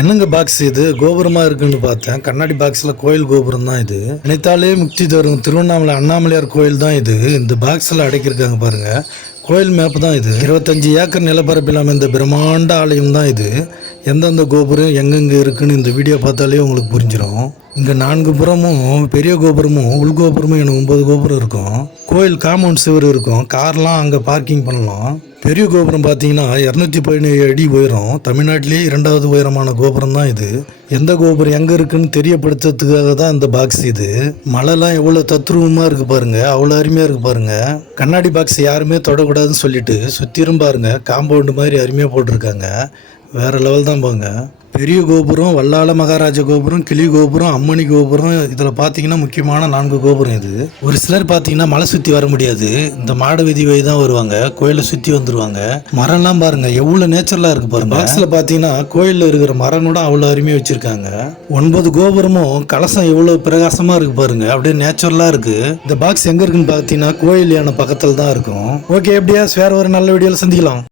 என்னங்க பாக்ஸ் இது கோபுரமா இருக்குன்னு பார்த்தேன். கண்ணாடி பாக்ஸ்ல கோயில் கோபுரம் தான் இது. நினைத்தாலே முக்தி தரும் திருவண்ணாமலை அண்ணாமலையார் கோயில் தான் இது. இந்த பாக்ஸ்ல அடக்கியிருக்காங்க பாருங்க. கோயில் மேப் தான் இது. 25 ஏக்கர் நிலப்பரப்பில் அமைந்த பிரம்மாண்ட ஆலயம் தான் இது. எந்தெந்த கோபுரம் எங்கெங்க இருக்குன்னு இந்த வீடியோ பார்த்தாலே உங்களுக்கு புரிஞ்சிடும். இங்கே 4 புறமும் பெரிய கோபுரமும் உள்கோபுரமும் எனக்கு 9 கோபுரம் இருக்கும். கோயில் காம்பவுண்ட் சுவர் இருக்கும். கார்லாம் அங்கே பார்க்கிங் பண்ணலாம். பெரிய கோபுரம் பார்த்தீங்கன்னா 217 அடி உயரம். தமிழ்நாட்டிலேயே 2வது உயரமான கோபுரம் தான் இது. எந்த கோபுரம் எங்கே இருக்குன்னு தெரியப்படுத்துறதுக்காக தான் இந்த பாக்ஸ் இது. மழைலாம் எவ்வளோ தத்ரூபமாக இருக்குது பாருங்க. அவ்வளோ அருமையாக இருக்குது பாருங்க. கண்ணாடி பாக்ஸ் யாருமே தொடக்கூடாதுன்னு சொல்லிட்டு சுற்றிரும் பாருங்க. காம்பவுண்டு மாதிரி அருமையாக போட்டிருக்காங்க. வேற லெவல் தான் போங்க. பெரிய கோபுரம், வல்லாள மகாராஜா கோபுரம், கிளி கோபுரம், அம்மணி கோபுரம், இதில் பார்த்தீங்கன்னா முக்கியமான 4 கோபுரம் இது. ஒரு சிலர் பார்த்தீங்கன்னா மலை சுற்றி வர முடியாது, இந்த மாட வீதி வழி தான் வருவாங்க. கோயிலை சுற்றி வந்துருவாங்க. மரம்லாம் பாருங்க எவ்வளோ நேச்சுரலாக இருக்கு பாருங்க. பாக்ஸில் பார்த்தீங்கன்னா கோயிலில் இருக்கிற மரம் கூட அவ்வளோ அருமையாக வச்சிருக்காங்க. 9 கோபுரமும் கலசம் எவ்வளோ பிரகாசமாக இருக்கு பாருங்க. அப்படியே நேச்சுரலாக இருக்கு. இந்த பாக்ஸ் எங்கே இருக்குன்னு பார்த்தீங்கன்னா கோயில் யானை பக்கத்தில் தான் இருக்கும். ஓகே, எப்படியா வேற ஒரு நல்ல வீடியோவில் சந்திக்கலாம்.